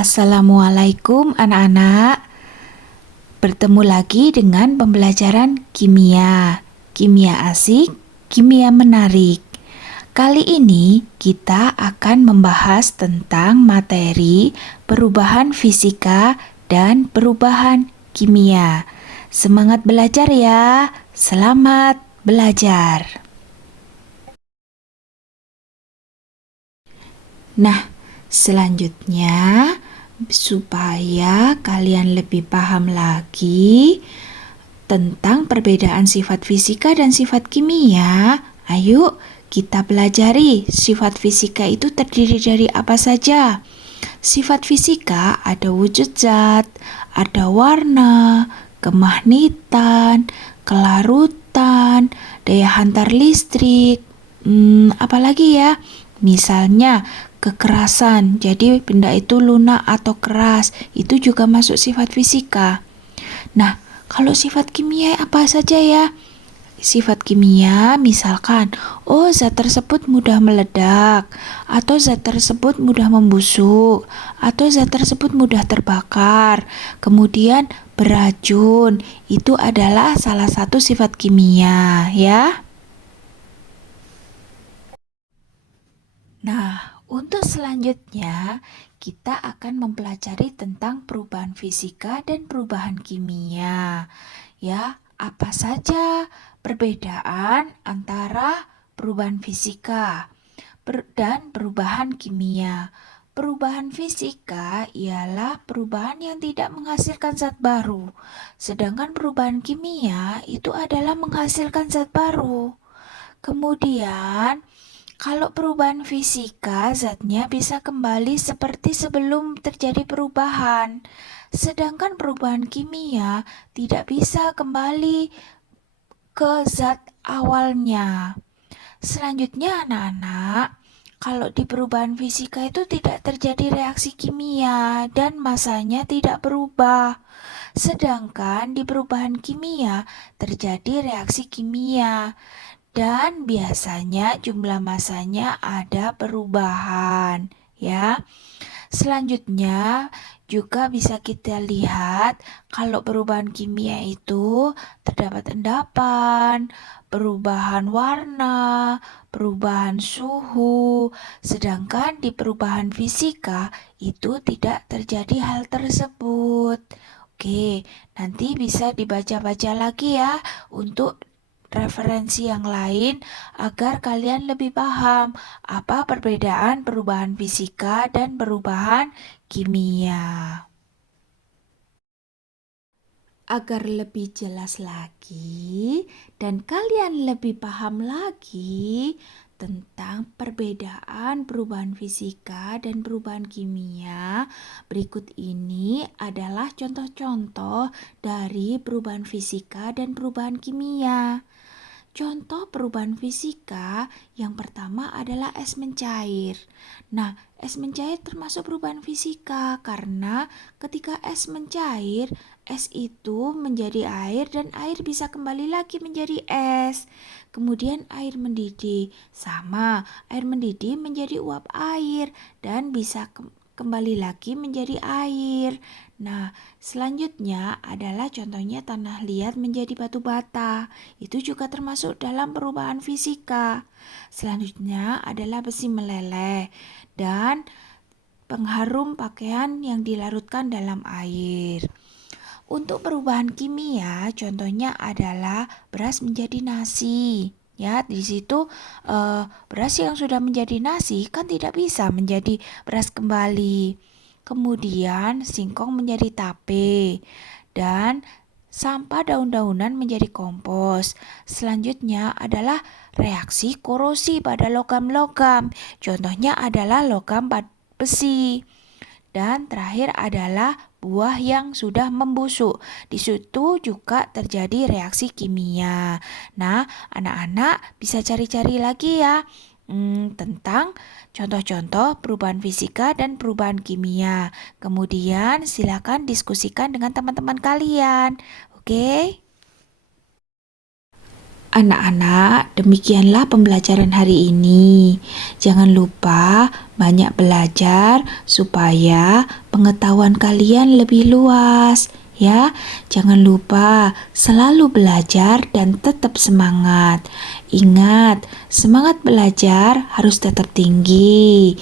Assalamualaikum anak-anak. Bertemu lagi dengan pembelajaran kimia. Kimia asik, kimia menarik. Kali ini kita akan membahas tentang materi perubahan fisika dan perubahan kimia. Semangat belajar ya. Selamat belajar. Nah, selanjutnya, supaya kalian lebih paham lagi tentang perbedaan sifat fisika dan sifat kimia, ayo kita pelajari sifat fisika itu terdiri dari apa saja. Sifat fisika ada wujud zat, ada warna, kemagnetan, kelarutan, daya hantar listrik, apalagi ya? Misalnya kekerasan, jadi benda itu lunak atau keras, itu juga masuk sifat fisika. Nah, kalau sifat kimia apa saja ya? Sifat kimia misalkan, zat tersebut mudah meledak, atau zat tersebut mudah membusuk, atau zat tersebut mudah terbakar. Kemudian beracun, itu adalah salah satu sifat kimia ya. Nah, untuk selanjutnya kita akan mempelajari tentang perubahan fisika dan perubahan kimia. Ya, apa saja perbedaan antara perubahan fisika dan perubahan kimia? Perubahan fisika ialah perubahan yang tidak menghasilkan zat baru, sedangkan perubahan kimia itu adalah menghasilkan zat baru. Kemudian, kalau perubahan fisika, zatnya bisa kembali seperti sebelum terjadi perubahan. Sedangkan perubahan kimia tidak bisa kembali ke zat awalnya. Selanjutnya anak-anak, kalau di perubahan fisika itu tidak terjadi reaksi kimia dan masanya tidak berubah. Sedangkan di perubahan kimia terjadi reaksi kimia dan biasanya jumlah masanya ada perubahan ya. Selanjutnya juga bisa kita lihat kalau perubahan kimia itu terdapat endapan, perubahan warna, perubahan suhu, sedangkan di perubahan fisika itu tidak terjadi hal tersebut. Oke, nanti bisa dibaca-baca lagi ya untuk referensi yang lain agar kalian lebih paham apa perbedaan perubahan fisika dan perubahan kimia. Agar lebih jelas lagi dan kalian lebih paham lagi tentang perbedaan perubahan fisika dan perubahan kimia, berikut ini adalah contoh-contoh dari perubahan fisika dan perubahan kimia. Contoh perubahan fisika yang pertama adalah es mencair. Nah, es mencair termasuk perubahan fisika karena ketika es mencair, es itu menjadi air dan air bisa kembali lagi menjadi es. Kemudian air mendidih, sama air mendidih menjadi uap air dan bisa kembali lagi menjadi air. Nah, selanjutnya adalah contohnya tanah liat menjadi batu bata. Itu juga termasuk dalam perubahan fisika. Selanjutnya adalah besi meleleh dan pengharum pakaian yang dilarutkan dalam air. Untuk perubahan kimia, contohnya adalah beras menjadi nasi. Ya, di situ beras yang sudah menjadi nasi kan tidak bisa menjadi beras kembali. Kemudian singkong menjadi tape dan sampah daun-daunan menjadi kompos. Selanjutnya adalah reaksi korosi pada logam-logam. Contohnya adalah logam besi. Dan terakhir adalah buah yang sudah membusuk. Di situ juga terjadi reaksi kimia. Nah, anak-anak bisa cari-cari lagi ya tentang contoh-contoh perubahan fisika dan perubahan kimia. Kemudian silakan diskusikan dengan teman-teman kalian. Oke? Anak-anak, demikianlah pembelajaran hari ini. Jangan lupa banyak belajar supaya pengetahuan kalian lebih luas, ya. Jangan lupa selalu belajar dan tetap semangat. Ingat, semangat belajar harus tetap tinggi.